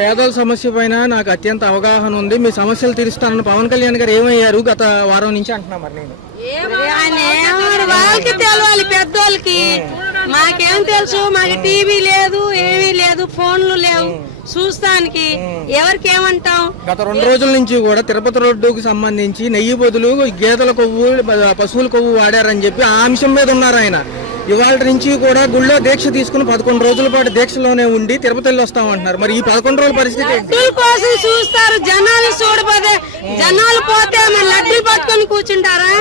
పేదల సమస్య పైన నాకు అత్యంత అవగాహన ఉంది. మీ సమస్యలు తీరుస్తానని పవన్ కళ్యాణ్ గారు ఏమయ్యారు గత వారం నుంచి అంటున్నా. మరి నేను వాళ్ళకి తెలవాలి, పెద్దోళ్ళకి. మాకేం తెలుసు? మాకు టీవీ లేదు, ఏమీ లేదు, ఫోన్లు లేవు చూస్తానికి. ఎవరికి ఏమంటాం? గత 2 రోజుల నుంచి కూడా తిరుపతి రోడ్డుకు సంబంధించి నెయ్యి బదులు గేదెల కొవ్వు, పశువుల కొవ్వు వాడారని చెప్పి ఆ అంశం మీద ఉన్నారు ఆయన. ఇవాళ నుంచి కూడా గుళ్ళో దీక్ష తీసుకుని 11 రోజుల పాటు దీక్షలోనే ఉండి తిరుపతి వెళ్ళి వస్తామంటున్నారు. మరి ఈ 11 రోజుల పరిస్థితి కోసం చూస్తారు జనాలు. చూడపోతే జనాలు పోతే మరి లడ్డూలు పట్టుకొని కూర్చుంటారా?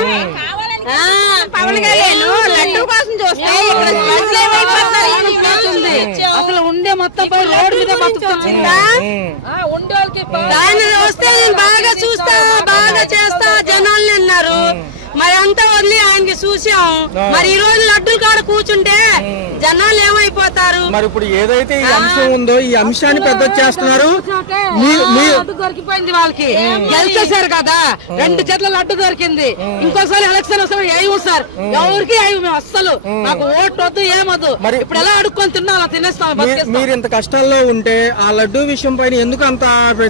పవన్ కళ్యాణ్ లడ్డూ కోసం చూస్తే అసలు ఉండే మొత్తం రోడ్డు మీద బతుకుతుందా? ఆయన వస్తే నేను బాగా చూస్తా, బాగా చేస్తా జనాల్ని అన్నారు. మరి అంతా వదిలి ఆయనకి చూసాం. మరి ఈ రోజు లడ్డూలు కాడ కూర్చుంటే జనాలు ఏమైపోతారు? మరి ఇప్పుడు ఏదైతే ఈ అంశం ఉందో ఈ అంశాన్ని పెద్ద చేస్తున్నారు. దొరికిపోయింది వాళ్ళకి, గెలిచేశారు కదా, 2 చేతుల లడ్డు దొరికింది. ఇంకోసారి ఎలక్షన్ వస్తే ఏమి సార్ ఎవరికి మేము అస్సలు నాకు ఓటు వద్దు, ఏమొద్దు. మరి ఇప్పుడు ఎలా అడుక్కొని తిన్నా అలా తినేస్తాం. మీరు ఇంత కష్టాల్లో ఉంటే ఆ లడ్డు విషయం పైన ఎందుకు అంత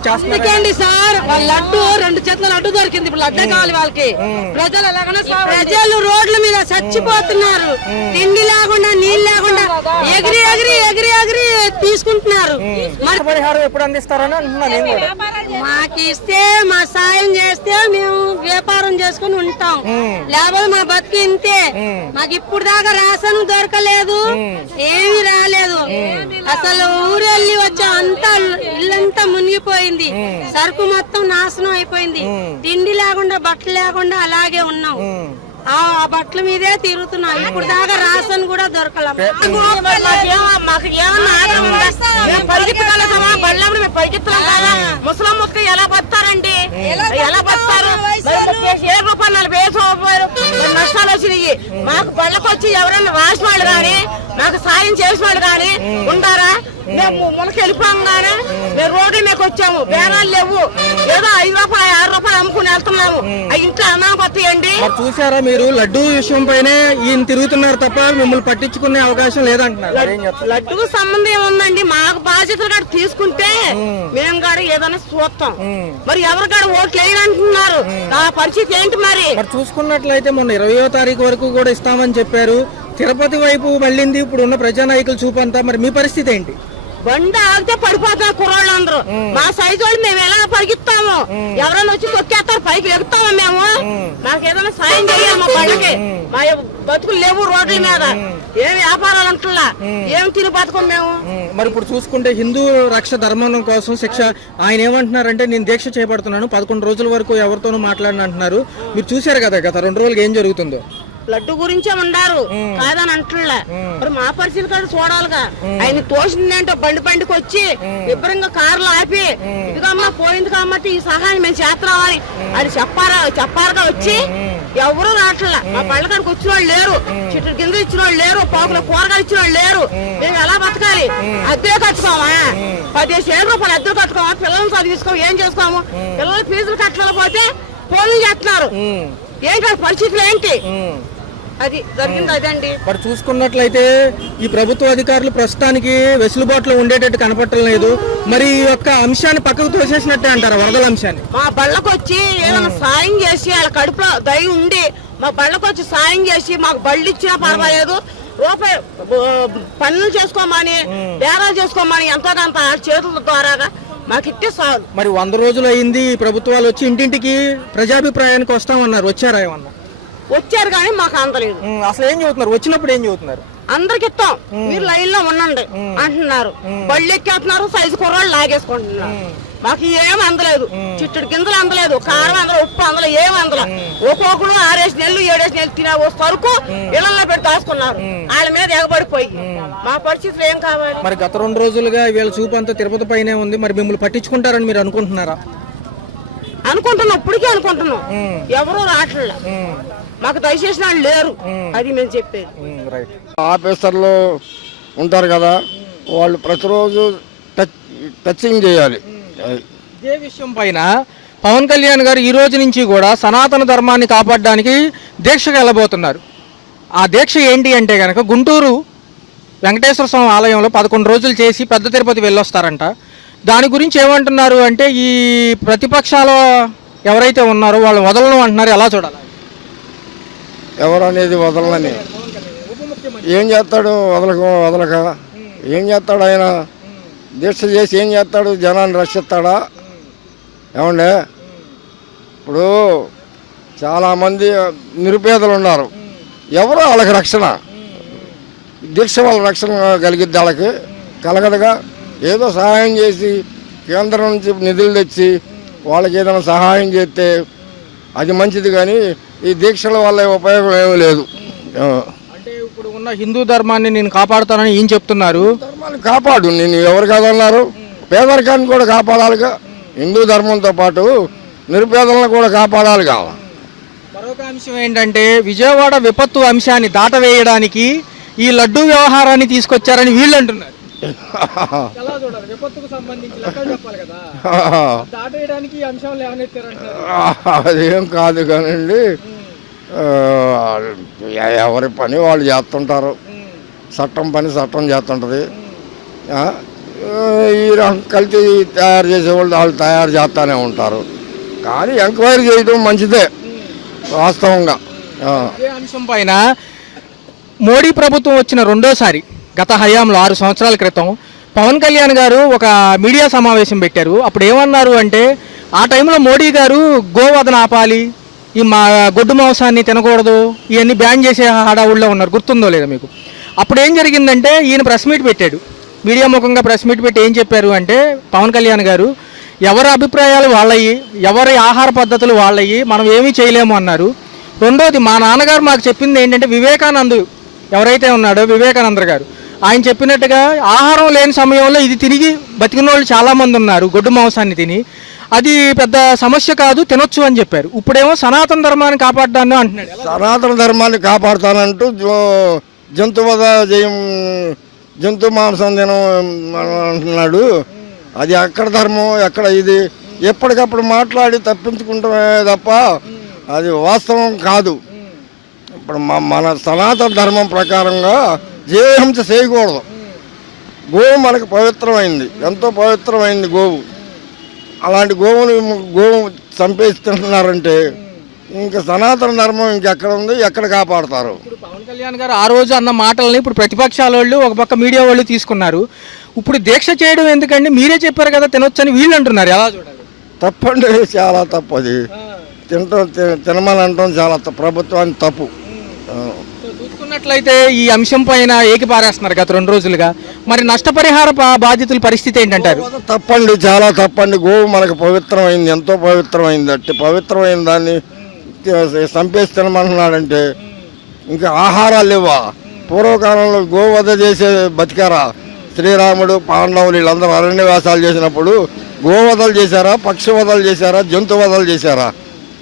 చేస్తారండి సార్? వాళ్ళ లడ్డు 2 చేతుల లడ్డు దొరికింది. ఇప్పుడు లడ్డే కావాలి వాళ్ళకి. ప్రజలు రోడ్ల మీద చచ్చిపోతున్నారు. తిండి లేకుండా, నీళ్ళు లేకుండా ఎగిరి ఎగిరి ఎగిరి ఎగిరి తీసుకుంటున్నారు. మరి పరిహారం ఎప్పుడు అందిస్తారని అంటున్నాను. మాకు ఇస్తే, మా సాయం చేస్తే మేము వ్యాపారం చేసుకుని ఉంటాం. లేకపోతే మా బతుకు ఇంతే. మాకు ఇప్పుడు దాకా రేషన్ దొరకలేదు, ఏమీ రాలేదు. అసలు ఊరెళ్ళి వచ్చే అంతా ఇల్లంతా మునిగిపోయింది. సరుకు మొత్తం నాశనం అయిపోయింది. తిండి లేకుండా, బట్టలు లేకుండా అలాగే ఉన్నాం. ఆ బట్టల మీదే తిరుగుతున్నాం. ఇప్పుడు దాకా రాషన్ కూడా దొరకలేదు. మాకు ఏమన్నా పరిగెత్తగలుగుతామా? బళ్ళప్పుడు మేము పరిగెత్తాం కదా. ముసలం ముక్క ఎలా బతారండి? ఎలా బతారు? 7 రూపాయలు 40 రూపాయలు నష్టాలు వచ్చినాయి. మాకు బళ్ళకు వచ్చి ఎవరైనా రాసిన వాళ్ళు కానీ, మాకు సాయం చేసిన వాళ్ళు కానీ ఉండారా? మేము మొలకి వెళ్ళిపోగానే మేము రోడ్డు మీకు వచ్చాము. బేరాలు లేవు. ఏదో 5 రూపాయలు 6 రూపాయలు అమ్ముకుని వెళ్తున్నాము. ఇంట్లో అన్నానికి వస్తాయండి. చూసారా మీరు? లడ్డూ విషయం పైనే ఈయన తిరుగుతున్నారు తప్ప మిమ్మల్ని పట్టించుకునే అవకాశం లేదంటున్నారు. లడ్డూకు సంబంధం ఏముందండి? మాకు బాధ్యతలు కూడా తీసుకుంటే మేము కూడా ఏదైనా చూస్తాం. మరి ఎవరు కూడా ఓట్లు వేయాలంటున్నారు. ఆ పరిస్థితి ఏంటి? మరి చూసుకున్నట్లయితే మొన్న 20వ తారీఖు వరకు కూడా ఇస్తామని చెప్పారు. తిరుపతి వైపు మళ్ళింది ఇప్పుడు ఉన్న ప్రజానాయకుల చూపంతా. మరి మీ పరిస్థితి ఏంటి? బండి ఆగితే పడిపోతారు కుర్రాళ్ళు అందరూ. మా సైజు వాళ్ళు మేము ఎలా పరిగెత్తాము? ఎవరైనా వచ్చి తొక్కేస్తారు, పైకి ఎగుతాము మేము. మాకు ఏదైనా సాయం చేయాలి. మా బండికి మా బతుకులు లేవు రోడ్ల మీద. ఏం వ్యాపారాలు అంటున్నా, ఏం తిని బతుకం మేము. మరి ఇప్పుడు చూసుకుంటే హిందూ రక్ష ధర్మం కోసం శిక్ష ఆయన ఏమంటున్నారంటే, నేను దీక్ష చేపడుతున్నాను, 11 రోజుల వరకు ఎవరితోనూ మాట్లాడిన అంటున్నారు. మీరు చూశారు కదా గత 2 రోజులుగా ఏం జరుగుతుందో. లడ్డు గురించే ఉండారు కాదని అంటున్నా. మరి మా పరిస్థితి కూడా చూడాలిగా. ఆయన తోసిందంటే బండికి వచ్చి విభరంగా కార్లు ఆపి, ఇదిగమ్మా పోయింది కాబట్టి ఈ సహాయం మేము చేస్తున్నామని అది చెప్పారుగా వచ్చి ఎవరు రావట్లా. మా పళ్ళకాడికి వచ్చిన వాళ్ళు లేరు, చెట్టు కింద ఇచ్చిన వాళ్ళు లేరు, పాకుల కూరగాయలు ఇచ్చిన వాళ్ళు లేరు. మేము ఎలా బతకాలి? అద్దె కట్టుకోమా? 15,000 రూపాయలు అద్దె కట్టుకోమా? పిల్లల్ని చదివించుకోము, ఏం చేసుకోము? పిల్లలు ఫీజులు కట్టలేకపోతే ఫోన్లు చేస్తున్నారు. ఏంటి పరిస్థితులు ఏంటి? అది జరిగింది అదండి. మరి చూసుకున్నట్లయితే ఈ ప్రభుత్వ అధికారులు ప్రస్తుతానికి వెసులుబాటులో ఉండేటట్టు కనపడటం లేదు. మరి ఈ యొక్క అంశాన్ని పక్కకు తోసేసినట్టే అంటారు, వరదల అంశాన్ని. మా బళ్ళకు వచ్చి ఏమైనా సాయం చేసి, వాళ్ళ కడుపులో దయ ఉండి మా బళ్ళకు వచ్చి సాయం చేసి మాకు బళ్ళు ఇచ్చినా పర్వాలేదు. రూపాయి పనులు చేసుకోమని, బేరాలు చేసుకోమని ఎంతో కొంత చేతుల ద్వారా మాకు ఇట్టే చాలు. మరి 100 రోజులు అయింది ప్రభుత్వాలు వచ్చి ఇంటింటికి ప్రజాభిప్రాయానికి వస్తామన్నారు. వచ్చారా? ఏమన్నా వచ్చారు కానీ మాకు అందలేదు. అసలు ఏం చెబుతున్నారు? వచ్చినప్పుడు ఏం చెబుతున్నారు? అందరికి ఇస్తాం, మీరు లైన్ లో ఉండండి అంటున్నారు. బళ్ళు ఎక్కేస్తున్నారు, సైజు కుర్రాళ్ళు లాగేసుకుంటున్నారు. మాకు ఏమి అందలేదు. చిట్టుడు గింజలు అందలేదు, కారం అందలే, ఉప్పు అందలే, ఏమి అందలే. ఒక్కొక్కరు 6 నెలలు 7 నెలలు తినే సరుకు ఇళ్లలో పెట్టి దాచుకున్నారు. వాళ్ళ మీద ఎగబడిపోయి మా పరిస్థితులు ఏం కావాలి? మరి గత 2 రోజులుగా వీళ్ళ చూపు అంతా తిరుపతి పైనే ఉంది. మరి మిమ్మల్ని పట్టించుకుంటారని మీరు అనుకుంటున్నారా? అనుకుంటున్నాం, ఇప్పటికీ అనుకుంటున్నాం. ఎవరూ రావట్లే. మాకు దయచేసి వాళ్ళు లేరు, అది మేము చెప్పేది. ఆఫీసర్లు ఉంటారు కదా, వాళ్ళు ప్రతిరోజు టచింగ్ చేయాలి. ఇదే విషయం పైన పవన్ కళ్యాణ్ గారు ఈ రోజు నుంచి కూడా సనాతన ధర్మాన్ని కాపాడడానికి దీక్షకు వెళ్ళబోతున్నారు. ఆ దీక్ష ఏంటి అంటే కనుక గుంటూరు వెంకటేశ్వర స్వామి ఆలయంలో 11 రోజులు చేసి పెద్ద తిరుపతి వెళ్ళొస్తారంట. దాని గురించి ఏమంటున్నారు అంటే ఈ ప్రతిపక్షాలు ఎవరైతే ఉన్నారో వాళ్ళు వదలను అంటున్నారు, ఎలా చూడాలి? ఎవరు అనేది వదలని ఏం చేస్తాడు? వదలక ఏం చేస్తాడు ఆయన? దీక్ష చేసి ఏం చేస్తాడు? జనాన్ని రక్షిస్తాడా? ఏమండే, ఇప్పుడు చాలామంది నిరుపేదలు ఉన్నారు, ఎవరో వాళ్ళకి రక్షణ. దీక్ష వాళ్ళ రక్షణ కలిగిద్ది, వాళ్ళకి కలగదుగా. ఏదో సహాయం చేసి కేంద్రం నుంచి నిధులు తెచ్చి వాళ్ళకి ఏదైనా సహాయం చేస్తే అది మంచిది, కానీ ఈ దీక్షల వల్ల ఉపయోగం ఏమీ లేదు. అంటే ఇప్పుడు ఉన్న హిందూ ధర్మాన్ని నేను కాపాడుతానని ఏం చెప్తున్నారు? ధర్మాన్ని కాపాడు, నేను ఎవరు కాదన్నారు? పేదరికాన్ని కూడా కాపాడాలిగా. హిందూ ధర్మంతో పాటు నిరుపేదలను కూడా కాపాడాలిగా. మరొక అంశం ఏంటంటే విజయవాడ విపత్తు అంశాన్ని దాటవేయడానికి ఈ లడ్డూ వ్యవహారాన్ని తీసుకొచ్చారని వీళ్ళు అంటున్నారు. ఎలా చూడాలి? విపత్తుకు సంబంధించి లెక్కలు చెప్పాలి కదా, దాటవేయడానికి ఈ అంశాలు ఏమనెత్తారంటారు? అదేం కాదు కానండి, ఎవరి పని వాళ్ళు చేస్తుంటారు. చట్టం పని చట్టం చేస్తుంటుంది. ఈ రకం కలిసి తయారు చేసేవాళ్ళు వాళ్ళు తయారు చేస్తూనే ఉంటారు. కానీ ఎంక్వైరీ చేయడం మంచిదే వాస్తవంగా. ఇదే అంశం పైన మోడీ ప్రభుత్వం వచ్చిన రెండోసారి గత హయాంలో 6 సంవత్సరాల క్రితం పవన్ కళ్యాణ్ గారు ఒక మీడియా సమావేశం పెట్టారు. అప్పుడు ఏమన్నారు అంటే ఆ టైంలో మోడీ గారు గోవధన ఆపాలి, ఈ గొడ్డు మాంసాన్ని తినకూడదు, ఇవన్నీ బ్యాన్ చేసే హడావుల్లో ఉన్నారు. గుర్తుందో లేదా మీకు? అప్పుడు ఏం జరిగిందంటే ఈయన ప్రెస్ మీట్ పెట్టాడు, మీడియా ముఖంగా ప్రెస్ మీట్ పెట్టి ఏం చెప్పారు అంటే పవన్ కళ్యాణ్ గారు ఎవరి అభిప్రాయాలు వాళ్ళయి, ఎవరి ఆహార పద్ధతులు వాళ్ళయి, మనం ఏమీ చేయలేము అన్నారు. రెండోది మా నాన్నగారు మాకు చెప్పింది ఏంటంటే వివేకానంద్ ఎవరైతే ఉన్నాడో వివేకానంద గారు ఆయన చెప్పినట్టుగా ఆహారం లేని సమయంలో ఇది తిరిగి బతికిన వాళ్ళు చాలామంది ఉన్నారు గొడ్డు మాంసాన్ని తిని, అది పెద్ద సమస్య కాదు, తినొచ్చు అని చెప్పారు. ఇప్పుడేమో సనాతన ధర్మాన్ని కాపాడ్డాను అంటున్నాడు. సనాతన ధర్మాన్ని కాపాడుతానంటూ జంతువధ చేయం, జంతు మాంసం తినం అంటున్నాడు. అది ఎక్కడ ధర్మం, ఎక్కడ ఇది? ఎప్పటికప్పుడు మాట్లాడి తప్పించుకుంటామే తప్ప అది వాస్తవం కాదు. ఇప్పుడు మన సనాతన ధర్మం ప్రకారంగా జీవహింస చేయకూడదు. గోవు మనకు పవిత్రమైంది, ఎంతో పవిత్రమైంది గోవు. అలాంటి గోవు చంపేస్తున్నారంటే ఇంకా సనాతన ధర్మం ఇంకెక్కడ ఉంది, ఎక్కడ కాపాడతారు? ఇప్పుడు పవన్ కళ్యాణ్ గారు ఆ రోజు అన్న మాటల్ని ఇప్పుడు ప్రతిపక్షాల వాళ్ళు ఒక పక్క మీడియా వాళ్ళు తీసుకున్నారు. ఇప్పుడు దీక్ష చేయడం ఎందుకండి, మీరే చెప్పారు కదా తినొచ్చని వీళ్ళు అంటున్నారు, ఎలా చూడాలి? తప్పండి, చాలా తప్పు. అది తినమని అంటాం చాలా ప్రభుత్వానికి తప్పు. చూసుకున్నట్లయితే ఈ అంశం పైన ఏకిపారేస్తున్నారు గత 2 రోజులుగా. మరి నష్టపరిహార బాధ్యతల పరిస్థితి ఏంటంటారు? తప్పండి, చాలా తప్పండి. గోవు మనకు పవిత్రమైంది, ఎంతో పవిత్రమైంది. అట్టి పవిత్రమైన దాన్ని చంపేసి తినమంటున్నాడంటే ఇంకా ఆహారాలు లేవా? పూర్వకాలంలో గోవధ చేసే బతికారా? శ్రీరాముడు, పాండవులు వీళ్ళందరూ అరణ్యవాసాలు చేసినప్పుడు గోవధలు చేశారా, పక్షివధలు చేశారా, జంతువధలు చేశారా?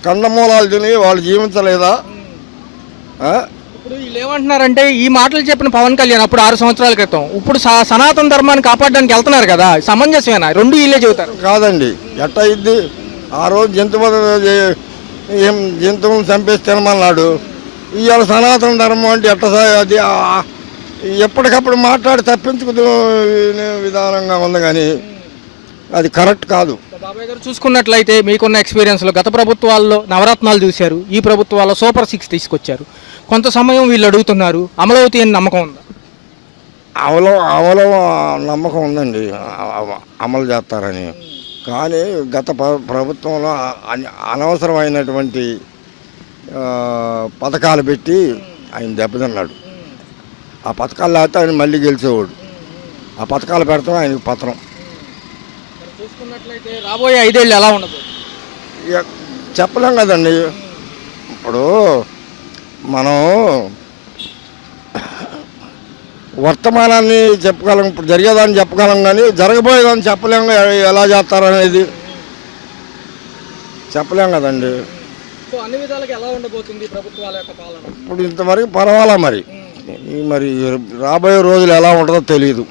కందమూలాలు తిని వాళ్ళు జీవించలేదా? ఇప్పుడు వీళ్ళు ఏమంటున్నారంటే ఈ మాటలు చెప్పిన పవన్ కళ్యాణ్ అప్పుడు 6 సంవత్సరాల క్రితం, ఇప్పుడు సనాతన ధర్మాన్ని కాపాడడానికి వెళ్తున్నారు కదా, సమంజసమేనా? రెండు వీళ్ళే చెబుతారు. కాదండి, ఎట్ట అయింది? ఆ రోజు జంతువులను చంపేసి తినమన్నాడు. ఇవాళ సనాతన ధర్మం అంటే ఎట్ట? అది ఎప్పటికప్పుడు మాట్లాడి తప్పించుకునే విధానంగా ఉంది, కానీ అది కరెక్ట్ కాదు. బాబాయ్ గారు చూసుకున్నట్లయితే మీకున్న ఎక్స్పీరియన్స్లో గత ప్రభుత్వాల్లో నవరత్నాలు చూశారు, ఈ ప్రభుత్వాల్లో సూపర్ 6 తీసుకొచ్చారు. కొంత సమయం వీళ్ళు అడుగుతున్నారు, అమలవుతాయి అని నమ్మకం ఉందా? అమలు నమ్మకం ఉందండి, అమలు చేస్తారని. కానీ గత ప్రభుత్వంలో అనవసరమైనటువంటి పథకాలు పెట్టి ఆయన దెబ్బతిన్నాడు. ఆ పథకాలు లేకపోతే ఆయన మళ్ళీ గెలిచేవాడు. ఆ పథకాలు పెడతాం ఆయనకు పత్రం. చూసుకున్నట్లయితే రాబోయే 5 ఏళ్ళు ఎలా ఉండదు చెప్పలేం కదండి. ఇప్పుడు మనం వర్తమానాన్ని చెప్పగలం, ఇప్పుడు జరిగేదాన్ని చెప్పగలం, కానీ జరగబోయేదాన్ని చెప్పలేము. ఎలా చేస్తారనేది చెప్పలేం కదండి. అన్ని విధాలుగా ఎలా ఉండబోతుంది ప్రభుత్వాల యొక్క పాలన? ఇప్పుడు ఇంతవరకు పర్వాలా, మరి రాబోయే రోజులు ఎలా ఉంటుందో తెలియదు.